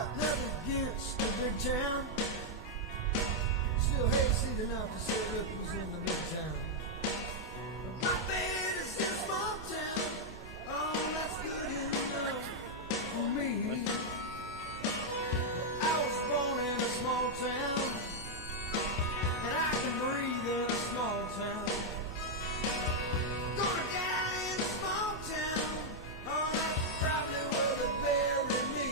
Got nothing against the big town. Still hayseed enough to say ripples in the big town. But my bed is in a small town. Oh, that's good enough for me. I was born in a small town, and I can breathe in a small town. Gonna die in a small town. Oh, that's probably where they bury me.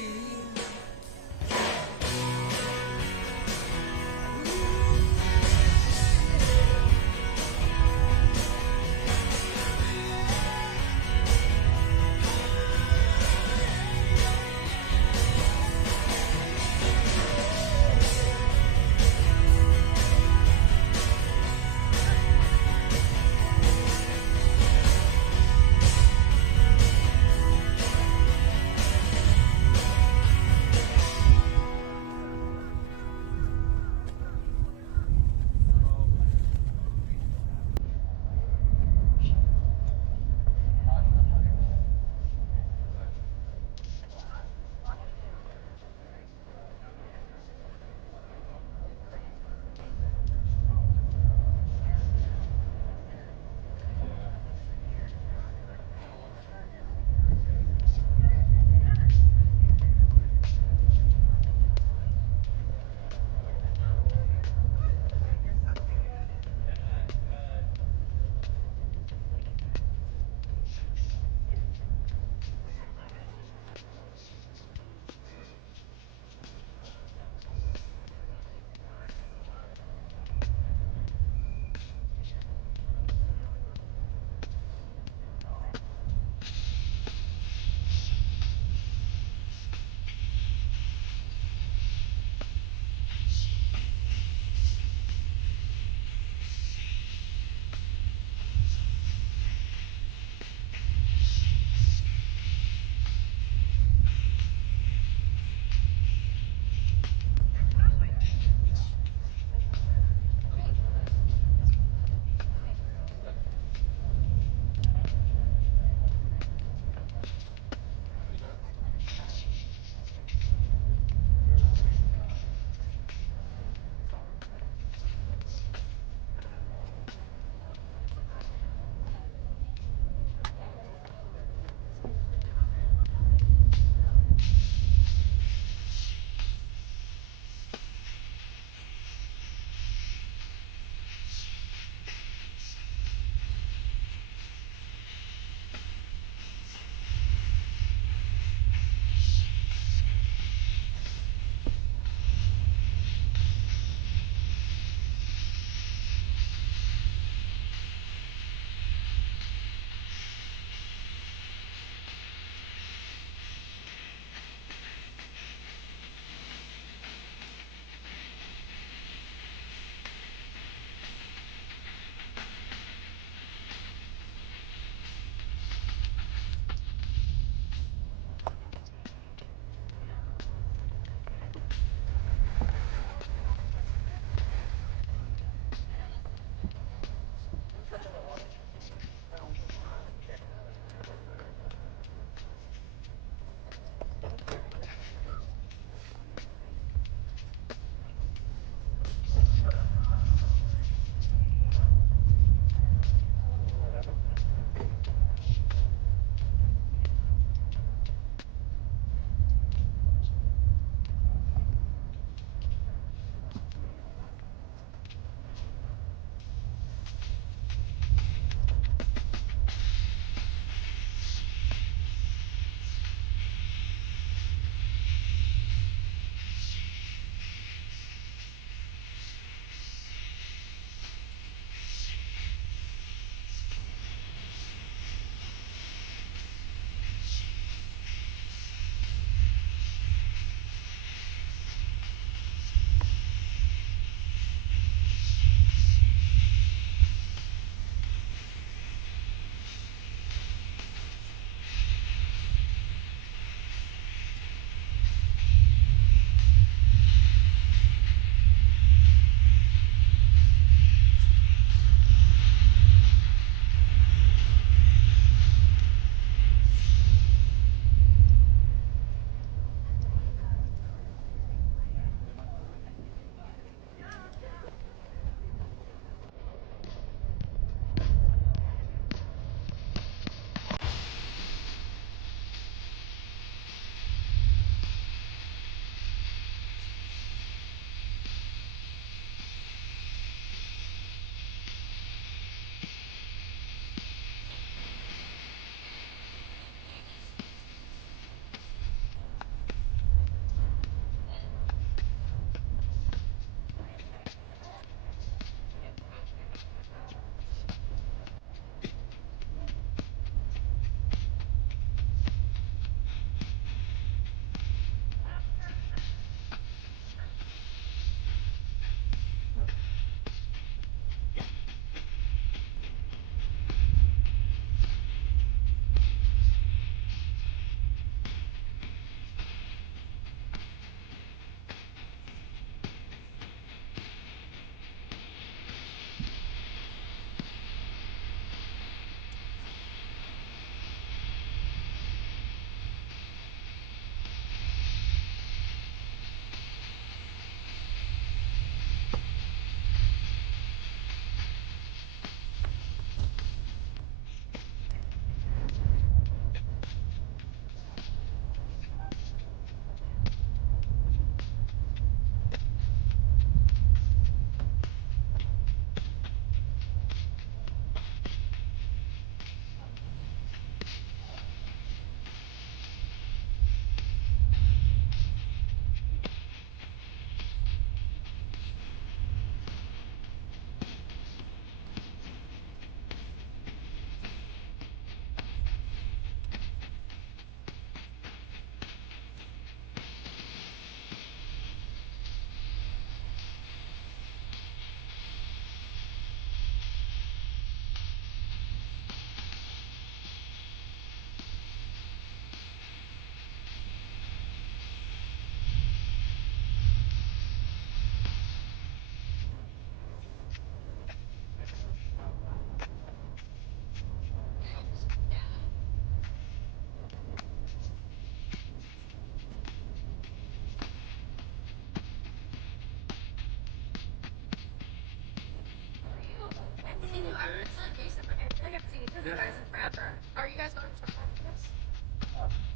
you guys in forever. Are you guys going to practice?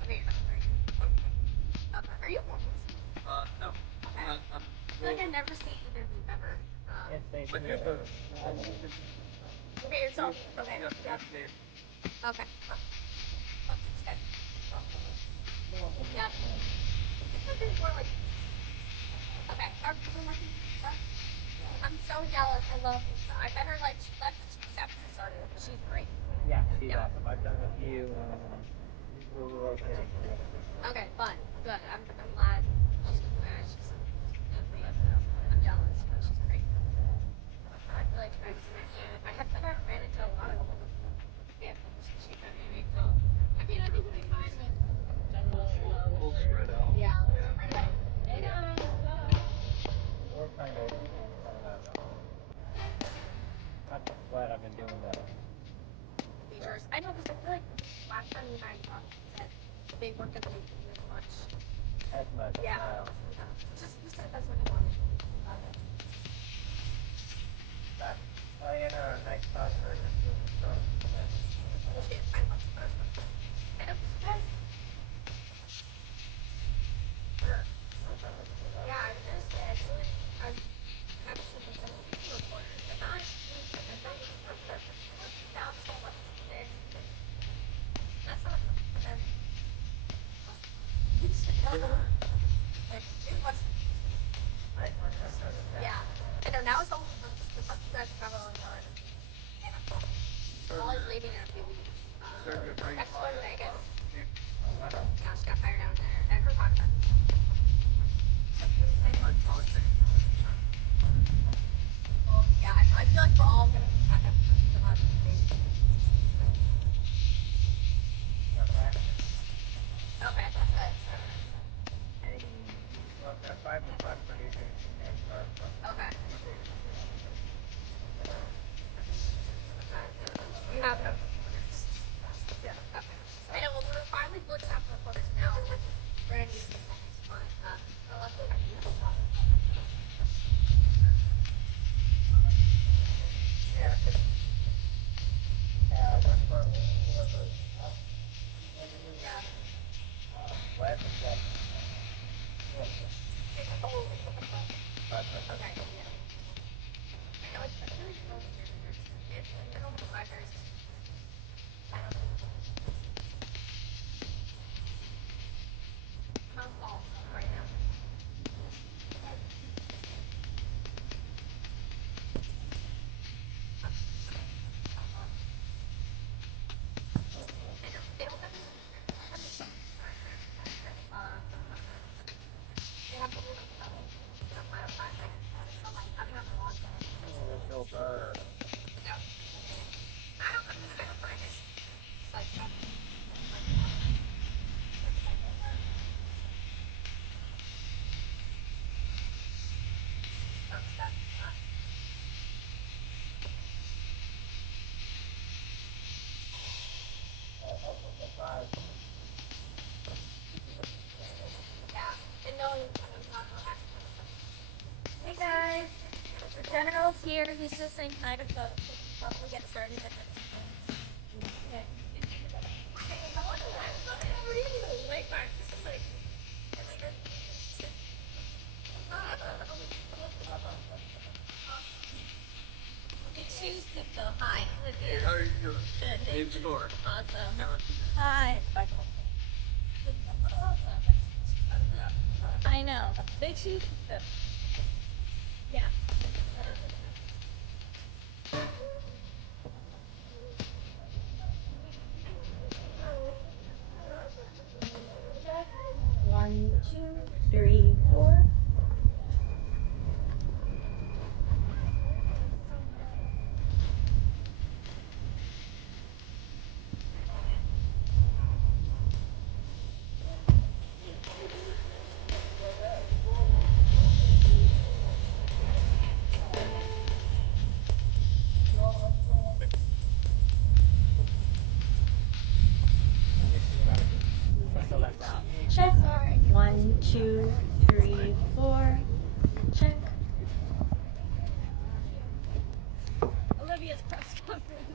Okay, are you homeless? No. Okay. I feel like I never see either of you ever. Okay, yourself. Okay. Yeah. Okay. Yeah. It's more like. Okay. I'm so jealous. I love Lisa. I met her like she left 2 steps started. She's great. Yeah, she's awesome. I've done a few. Okay, fun. Good. I'm glad. She's I'm jealous, but she's great. I feel like I have never ran into a lot of them. Yeah, she kind of made so. I mean, I think we'll be fine with. We'll spread out. Yeah. We're kind of. I'm glad I've been doing that. Features. I know because I feel like last time you guys talked, you said they weren't going to be doing as much. As much. Yeah. Just you said that's what you wanted. Oh, yeah, no, nice talk for you. Yeah, I was gonna say, I feel like I've actually been a reporter, but not now I'm so much today. That's not like it was yeah. I know now it's all the stuff you guys have on Molly's leaving in a few weeks. Echo and Megan. Now she got fired down there and her contract. Yeah, I feel like we're all gonna be kind of okay, that's good. Okay. You have no yeah. Okay. I know, well, we're finally booked out for books now. Brand new season. But, I love it. Hey guys, the general's here. He's just saying hi to folks. We'll probably get started in a minute. Okay. How are you? Like, this is like, choose to go. Hi, Olivia. How are you doing? Good. Name's Thor. Awesome. Hi. I know. They choose to. Yeah. Check. 1, 2, 3, 4. Check. 1, 2, 3, 4. Check. Olivia's press conference.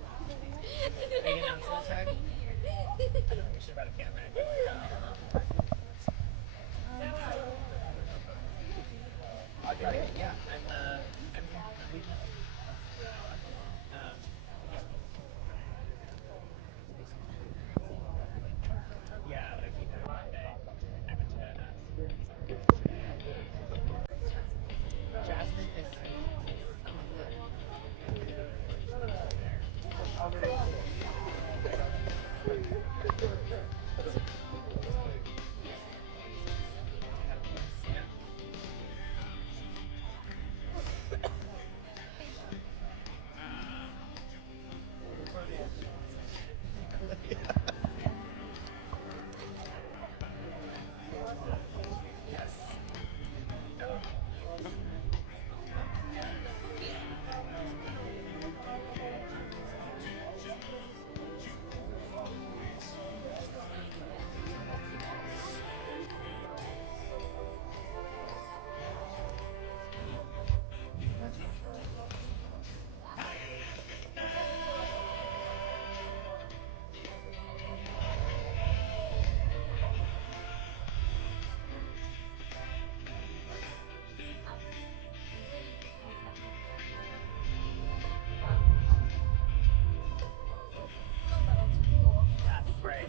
sure about a camera. Okay, yeah, I'm here. Yeah, like we did Monday. I went to Jasmine is great.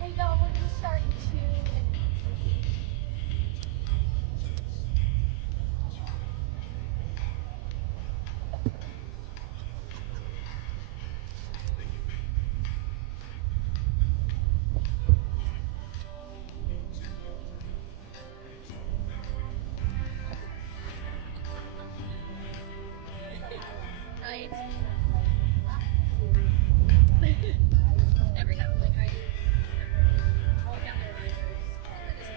Hey, y'all, we're gonna start in 2 minutes. Right. Every time I'm like, I all down their visors. That is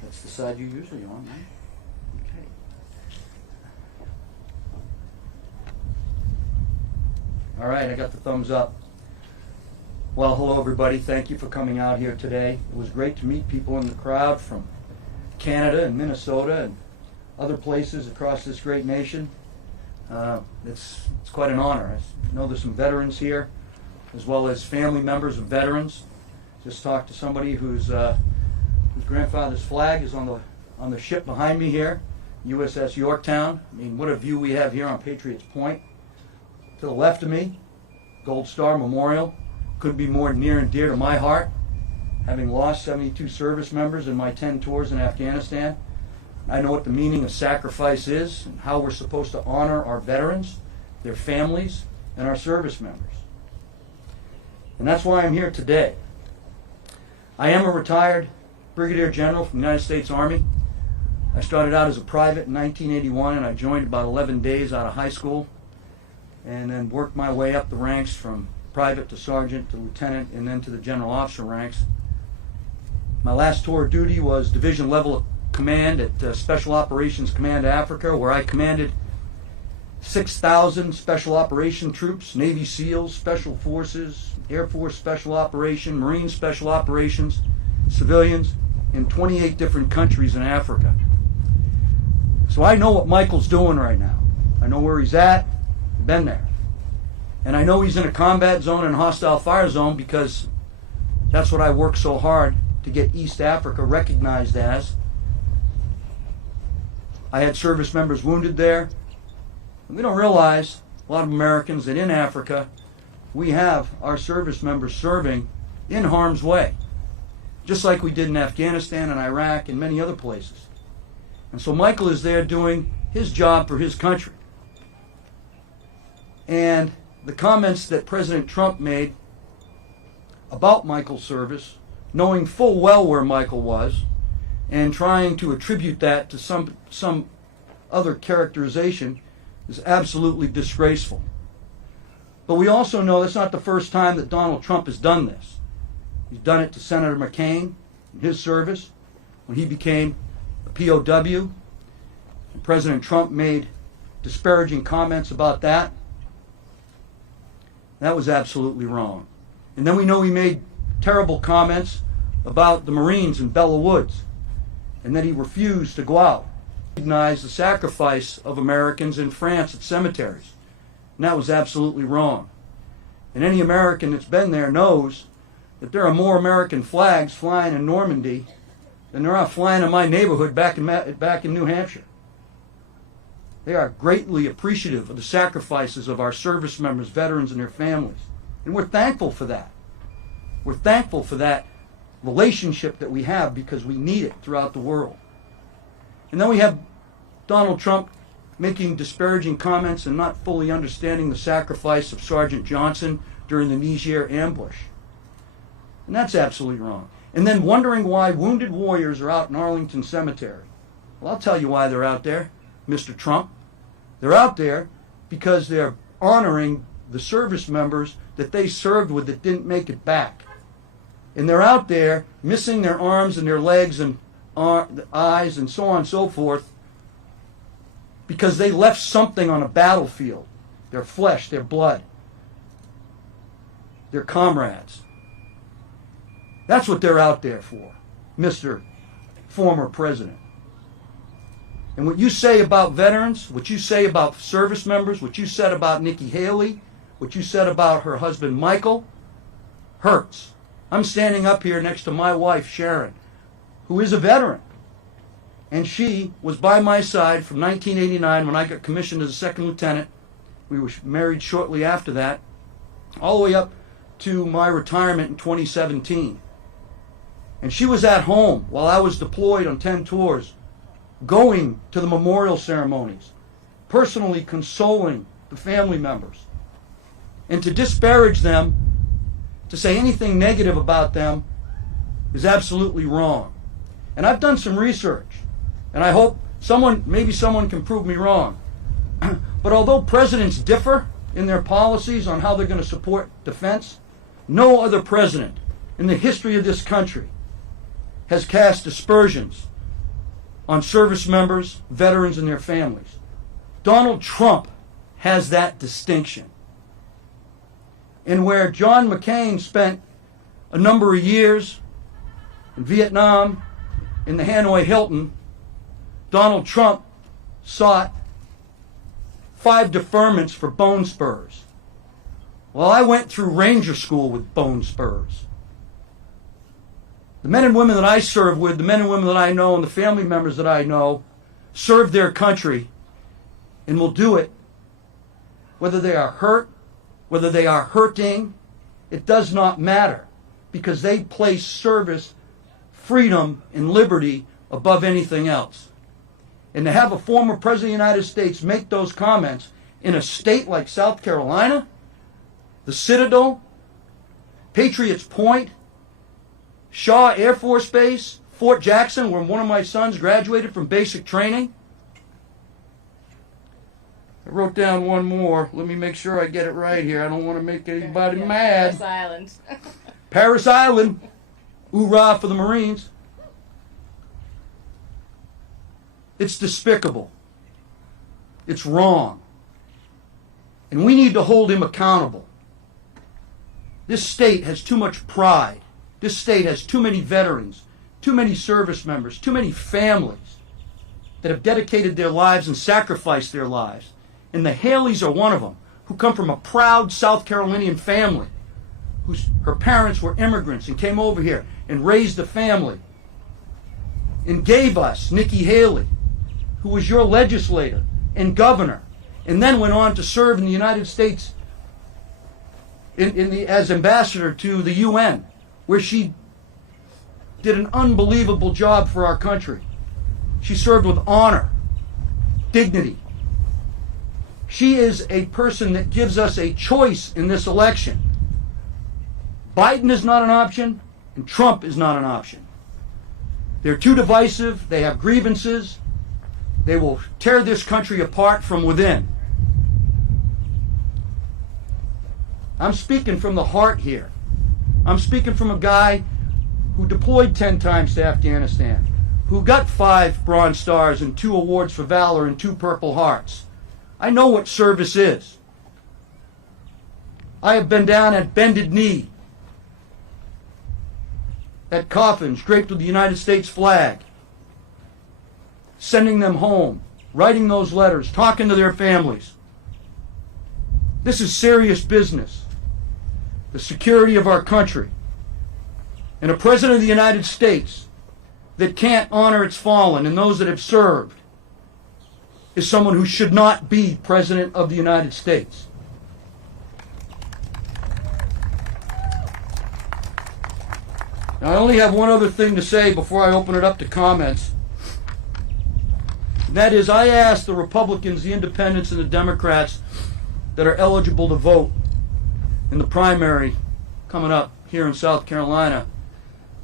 That's the side you're usually on, right? Okay. All right, I got the thumbs up. Well, hello everybody. Thank you for coming out here today. It was great to meet people in the crowd from Canada and Minnesota and other places across this great nation. It's quite an honor. I know there's some veterans here, as well as family members of veterans. Just talked to somebody whose grandfather's flag is on the ship behind me here, USS Yorktown. I mean, what a view we have here on Patriots Point. To the left of me, Gold Star Memorial. Couldn't be more near and dear to my heart, having lost 72 service members in my 10 tours in Afghanistan. I know what the meaning of sacrifice is and how we're supposed to honor our veterans, their families, and our service members. And that's why I'm here today. I am a retired Brigadier General from the United States Army. I started out as a private in 1981, and I joined about 11 days out of high school, and then worked my way up the ranks from private to sergeant to lieutenant and then to the general officer ranks. My last tour of duty was division level command at Special Operations Command Africa, where I commanded 6,000 special operation troops, Navy SEALs, Special Forces, Air Force Special Operation, Marine Special Operations, civilians in 28 different countries in Africa. So I know what Michael's doing right now. I know where he's at, been there. And I know he's in a combat zone and hostile fire zone because that's what I worked so hard to get East Africa recognized as. I had service members wounded there. And we don't realize, a lot of Americans, that in Africa, we have our service members serving in harm's way, just like we did in Afghanistan and Iraq and many other places. And so Michael is there doing his job for his country. And the comments that President Trump made about Michael's service, knowing full well where Michael was, and trying to attribute that to some other characterization, is absolutely disgraceful. But we also know that's not the first time that Donald Trump has done this. He's done it to Senator McCain in his service when he became a POW. And President Trump made disparaging comments about that. That was absolutely wrong. And then we know he made terrible comments about the Marines in Bella Woods, and that he refused to go out. He recognized the sacrifice of Americans in France at cemeteries. And that was absolutely wrong. And any American that's been there knows that there are more American flags flying in Normandy than there are flying in my neighborhood back in New Hampshire. They are greatly appreciative of the sacrifices of our service members, veterans, and their families. And we're thankful for that. We're thankful for that relationship that we have because we need it throughout the world. And then we have Donald Trump making disparaging comments and not fully understanding the sacrifice of Sergeant Johnson during the Niger ambush. And that's absolutely wrong. And then wondering why wounded warriors are out in Arlington Cemetery. Well, I'll tell you why they're out there, Mr. Trump. They're out there because they're honoring the service members that they served with that didn't make it back. And they're out there missing their arms and their legs and eyes and so on and so forth because they left something on a battlefield. Their flesh, their blood, their comrades. That's what they're out there for, Mr. Former President. And what you say about veterans, what you say about service members, what you said about Nikki Haley, what you said about her husband Michael, hurts. I'm standing up here next to my wife Sharon, who is a veteran. And she was by my side from 1989 when I got commissioned as a second lieutenant. We were married shortly after that, all the way up to my retirement in 2017. And she was at home while I was deployed on 10 tours, going to the memorial ceremonies, personally consoling the family members. And to disparage them, to say anything negative about them, is absolutely wrong. And I've done some research, and I hope maybe someone can prove me wrong. But although presidents differ in their policies on how they're going to support defense, no other president in the history of this country has cast aspersions on service members, veterans, and their families. Donald Trump has that distinction. And where John McCain spent a number of years in Vietnam, in the Hanoi Hilton, Donald Trump sought 5 deferments for bone spurs. Well, I went through Ranger School with bone spurs. The men and women that I serve with, the men and women that I know, and the family members that I know, serve their country and will do it whether they are hurt, whether they are hurting. It does not matter, because they place service, freedom, and liberty above anything else. And to have a former president of the United States make those comments in a state like South Carolina, the Citadel, Patriots Point, Shaw Air Force Base, Fort Jackson, where one of my sons graduated from basic training. I wrote down one more. Let me make sure I get it right here. I don't want to make anybody mad. Paris Island. Paris Island. Hoorah for the Marines. It's despicable. It's wrong. And we need to hold him accountable. This state has too much pride. This state has too many veterans, too many service members, too many families that have dedicated their lives and sacrificed their lives. And the Haleys are one of them, who come from a proud South Carolinian family, her parents were immigrants and came over here and raised a family and gave us Nikki Haley, who was your legislator and governor, and then went on to serve in the United States as ambassador to the UN, where she did an unbelievable job for our country. She served with honor, dignity. She is a person that gives us a choice in this election. Biden is not an option, and Trump is not an option. They're too divisive. They have grievances. They will tear this country apart from within. I'm speaking from the heart here. I'm speaking from a guy who deployed 10 times to Afghanistan, who got 5 Bronze Stars and 2 awards for valor and 2 Purple Hearts. I know what service is. I have been down at bended knee, at coffins draped with the United States flag, sending them home, writing those letters, talking to their families. This is serious business. The security of our country. And a president of the United States that can't honor its fallen and those that have served is someone who should not be president of the United States. Now, I only have one other thing to say before I open it up to comments. And that is, I asked the Republicans, the Independents, and the Democrats that are eligible to vote in the primary coming up here in South Carolina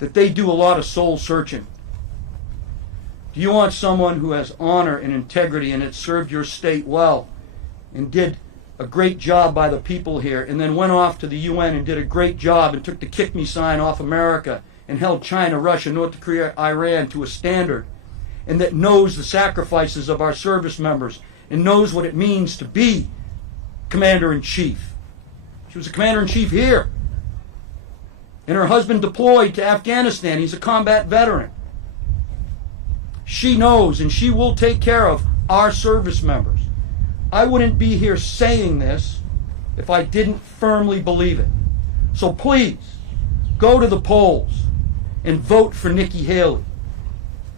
that they do a lot of soul searching. Do you want someone who has honor and integrity and has served your state well and did a great job by the people here and then went off to the UN and did a great job and took the kick me sign off America and held China, Russia, North Korea, Iran to a standard, and that knows the sacrifices of our service members and knows what it means to be Commander-in-Chief? She was a Commander-in-Chief here. And her husband deployed to Afghanistan. He's a combat veteran. She knows, and she will take care of our service members. I wouldn't be here saying this if I didn't firmly believe it. So please, go to the polls and vote for Nikki Haley.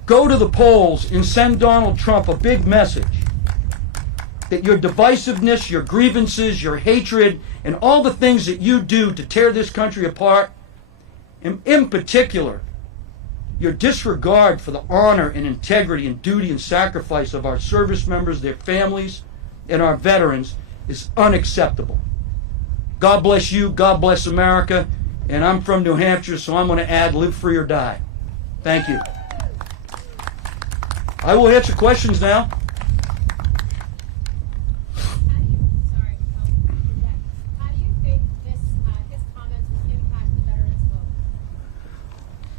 Go to the polls and send Donald Trump a big message that your divisiveness, your grievances, your hatred, and all the things that you do to tear this country apart, and in particular, your disregard for the honor and integrity and duty and sacrifice of our service members, their families, and our veterans is unacceptable. God bless you. God bless America. And I'm from New Hampshire, so I'm going to add live free or die. Thank you. I will answer questions now.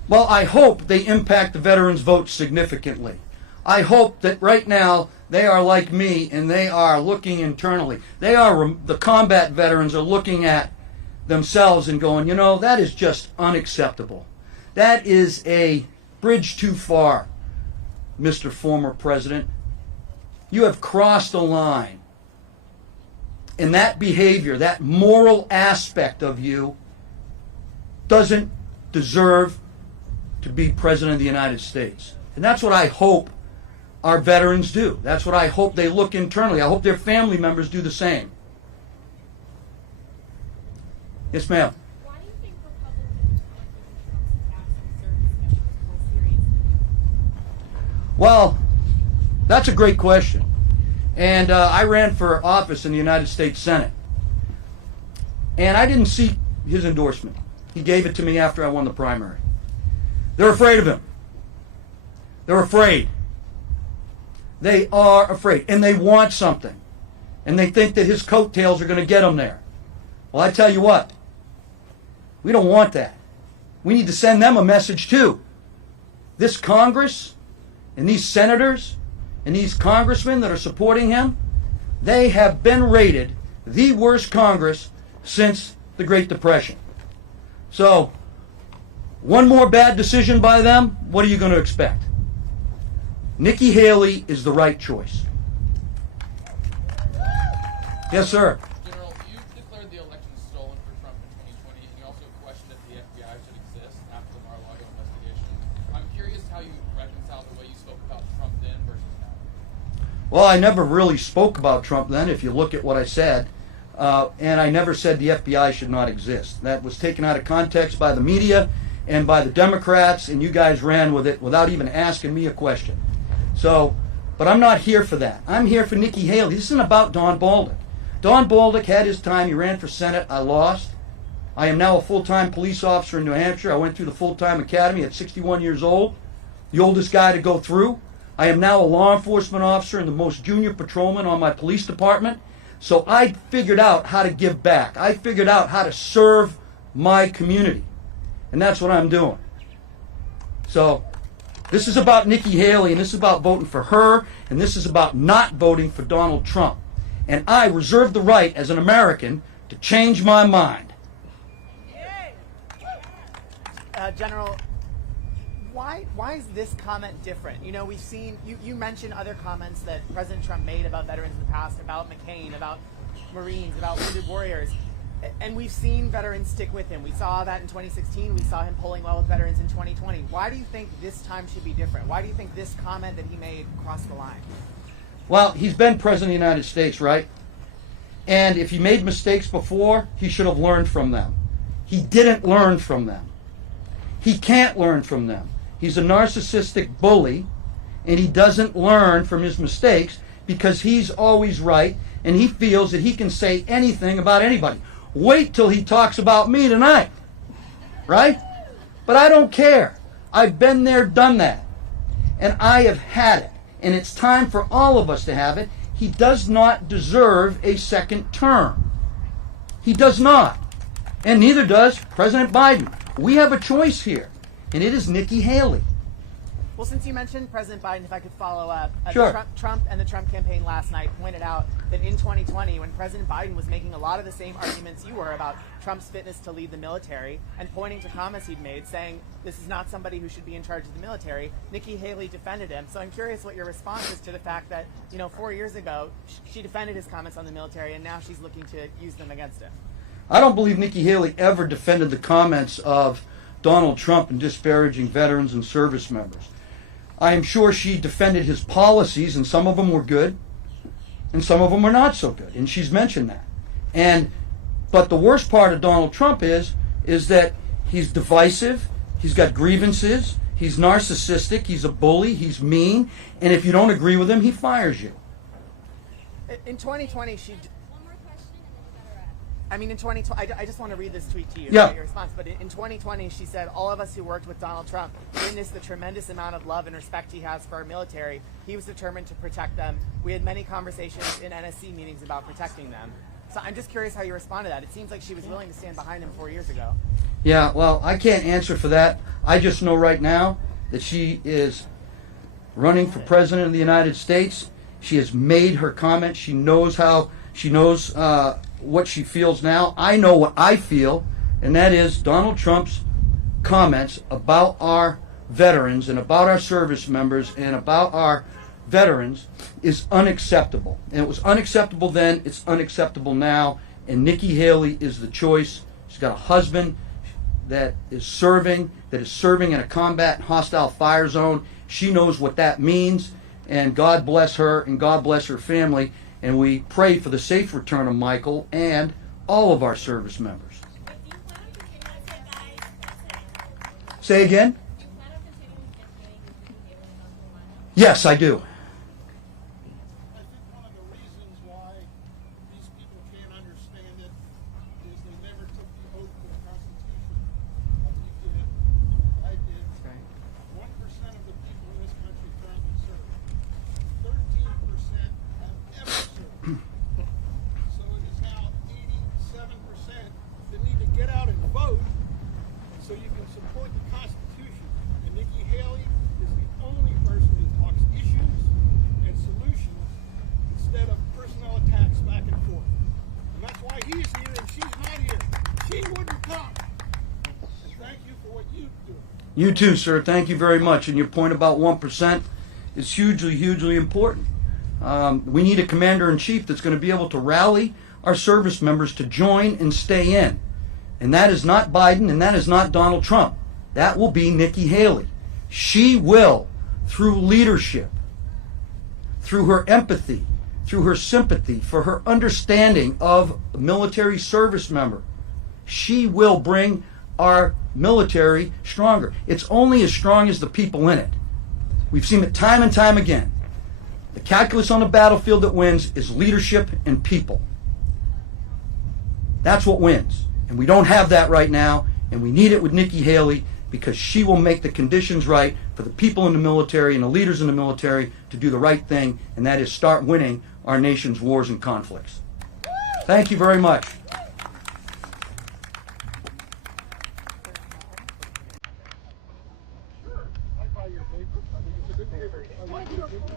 Well, I hope they impact the veterans' vote significantly. I hope that right now they are like me and they are looking internally. The combat veterans are looking at themselves and going, you know, that is just unacceptable. That is a bridge too far, Mr. Former President. You have crossed a line. And that behavior, that moral aspect of you doesn't deserve to be President of the United States. And that's what I hope our veterans do. That's what I hope they look internally. I hope their family members do the same. Yes, ma'am. Why do you think Republicans are taking Trump's attacks on service issues more seriously? Well, that's a great question. And I ran for office in the United States Senate. And I didn't seek his endorsement. He gave it to me after I won the primary. They're afraid of him. They're afraid. They are afraid. And they want something. And they think that his coattails are going to get them there. Well, I tell you what. We don't want that. We need to send them a message too. This Congress and these senators and these congressmen that are supporting him, they have been rated the worst Congress since the Great Depression. So, one more bad decision by them, what are you going to expect? Nikki Haley is the right choice. Yes, sir. General, you declared the election stolen for Trump in 2020, and you also questioned if the FBI should exist after the Mar-a-Lago investigation. I'm curious how you reconcile the way you spoke about Trump then versus now. Well, I never really spoke about Trump then, if you look at what I said. And I never said the FBI should not exist. That was taken out of context by the media and by the Democrats, and you guys ran with it without even asking me a question. So, but I'm not here for that. I'm here for Nikki Haley. This isn't about Don Bolduc. Don Bolduc had his time. He ran for Senate. I lost. I am now a full-time police officer in New Hampshire. I went through the full-time academy at 61 years old, the oldest guy to go through. I am now a law enforcement officer and the most junior patrolman on my police department. So I figured out how to give back. I figured out how to serve my community. And that's what I'm doing. So this is about Nikki Haley, and this is about voting for her, and this is about not voting for Donald Trump. And I reserve the right as an American to change my mind. General, why is this comment different? You know, we've seen, you mentioned other comments that President Trump made about veterans in the past, about McCain, about Marines, about wounded warriors. And we've seen veterans stick with him. We saw that in 2016. We saw him polling well with veterans in 2020. Why do you think this time should be different? Why do you think this comment that he made crossed the line? Well, he's been president of the United States, right? And if he made mistakes before, he should have learned from them. He didn't learn from them. He can't learn from them. He's a narcissistic bully, and he doesn't learn from his mistakes because he's always right, and he feels that he can say anything about anybody. Wait till he talks about me tonight, right? But I don't care. I've been there, done that, and I have had it, and it's time for all of us to have it. He does not deserve a second term. He does not, and neither does President Biden. We have a choice here, and it is Nikki Haley. Well, since you mentioned President Biden, if I could follow up. Sure. Trump and the Trump campaign last night pointed out that in 2020, when President Biden was making a lot of the same arguments you were about Trump's fitness to lead the military and pointing to comments he'd made saying this is not somebody who should be in charge of the military, Nikki Haley defended him. So I'm curious what your response is to the fact that, 4 years ago, she defended his comments on the military, and now she's looking to use them against him. I don't believe Nikki Haley ever defended the comments of Donald Trump in disparaging veterans and service members. I am sure she defended his policies, and some of them were good, and some of them were not so good, and she's mentioned that. But the worst part of Donald Trump is that he's divisive, he's got grievances, he's narcissistic, he's a bully, he's mean, and if you don't agree with him, he fires you. In 2020, in 2020, I just want to read this tweet to you. Yeah. To get your response. But in 2020, she said, all of us who worked with Donald Trump witnessed the tremendous amount of love and respect he has for our military. He was determined to protect them. We had many conversations in NSC meetings about protecting them. So I'm just curious how you respond to that. It seems like she was willing to stand behind him 4 years ago. Yeah, well, I can't answer for that. I just know right now that she is running for president of the United States. She has made her comments. She knows what she feels now. I know what I feel, and that is Donald Trump's comments about our veterans and about our service members and about our veterans is unacceptable. And it was unacceptable then, it's unacceptable now, and Nikki Haley is the choice. She's got a husband that is serving in a combat and hostile fire zone. She knows what that means, and God bless her and God bless her family. And we pray for the safe return of Michael and all of our service members. Say again? Yes, I do. I think one of the reasons why these people can't understand it is they never took the oath to the Constitution like you did. I did. 1% of the people in this country currently serve. 13% have ever served. So it is now 87% that need to get out and vote so you can support the Constitution. And Nikki Haley is the only person who talks issues and solutions instead of personal attacks back and forth. And that's why he's here and she's not here. She wouldn't come. And thank you for what you do. You too, sir. Thank you very much. And your point about 1% is hugely, hugely important. We need a commander-in-chief that's going to be able to rally our service members to join and stay in. And that is not Biden, and that is not Donald Trump. That will be Nikki Haley. She will, through leadership, through her empathy, through her sympathy, for her understanding of a military service member. She will bring our military stronger. It's only as strong as the people in it. We've seen it time and time again. The calculus on the battlefield that wins is leadership and people. That's what wins. And we don't have that right now, and we need it with Nikki Haley, because she will make the conditions right for the people in the military and the leaders in the military to do the right thing, and that is start winning our nation's wars and conflicts. Thank you very much. I buy your paper. I think it's a good paper. I like your paper.